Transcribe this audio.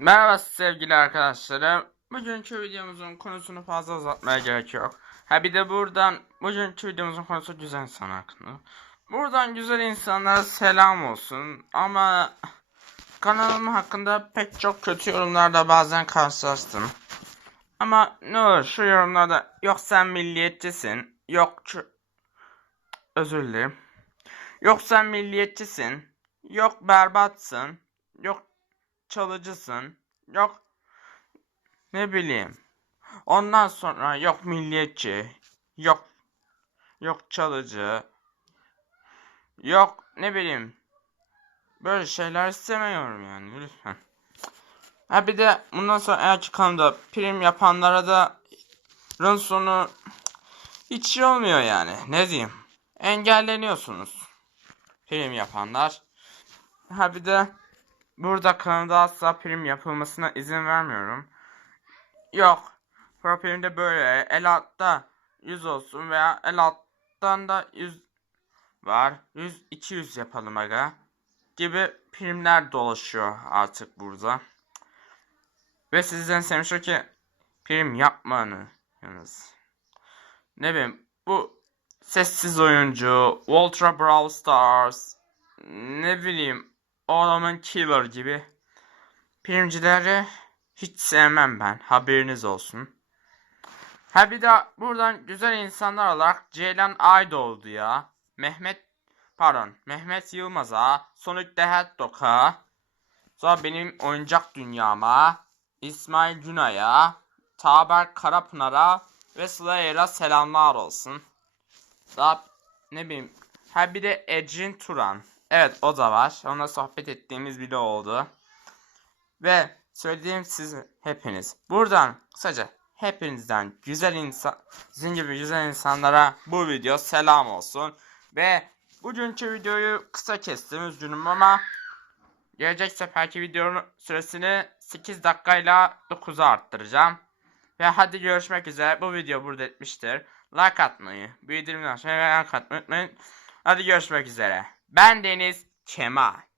Merhaba sevgili arkadaşlarım. Bugünkü videomuzun konusunu fazla uzatmaya gerek yok. Ha bir de buradan bugünkü videomuzun konusu güzel insan hakkında. Buradan güzel insanlara selam olsun ama kanalım hakkında pek çok kötü yorumlarda bazen karşılaştım. Ama ne olur şu yorumlarda yok sen milliyetçisin, yok şu... özür dilerim. Yok sen milliyetçisin, yok berbatsın, yok çalıcısın. Yok ne bileyim. Ondan sonra yok milliyetçi. Yok yok çalıcı. Yok ne bileyim. Böyle şeyler istemiyorum yani lütfen. Ha bir de bundan sonra eğer kanalda prim yapanlara da rın sonu hiç şey olmuyor yani. Ne diyeyim. Engelleniyorsunuz. Prim yapanlar. Ha bir de Burada kanalda asla prim yapılmasına izin vermiyorum. Yok. Profilimde böyle el altta 100 olsun veya el alttan da 100 var. 100 200 yapalım aga. Gibi primler dolaşıyor artık burada. Ve sizden istemişim ki prim yapmanız. Ne bileyim bu sessiz oyuncu, Ultra Brawl Stars, ne bileyim Orman Killer gibi primcileri hiç sevmem ben. Haberiniz olsun. Ha bir de buradan güzel insanlar olarak Ceylan Aydoğdu ya. Mehmet pardon Mehmet Yılmaz'a, Sonic the Hedgehog'a, sonra benim oyuncak dünyama, İsmail Günay'a, Taber Karapınar'a ve Slayer'a selamlar olsun. Daha ne bileyim. Ha bir de Ecrin Turan. Evet o da var. Onunla sohbet ettiğimiz video oldu. Ve söylediğim siz hepiniz. Buradan kısaca hepinizden güzel insan sizin gibi güzel insanlara bu video selam olsun. Ve bugünkü videoyu kısa kestim üzgünüm ama gelecek seferki videonun süresini 8 dakikayla 9'a arttıracağım. Ve hadi görüşmek üzere. Bu video burada etmiştir. Like atmayı, bildirimleri açmayı ve like atmayı unutmayın. Hadi görüşmek üzere. Ben Deniz Kemal.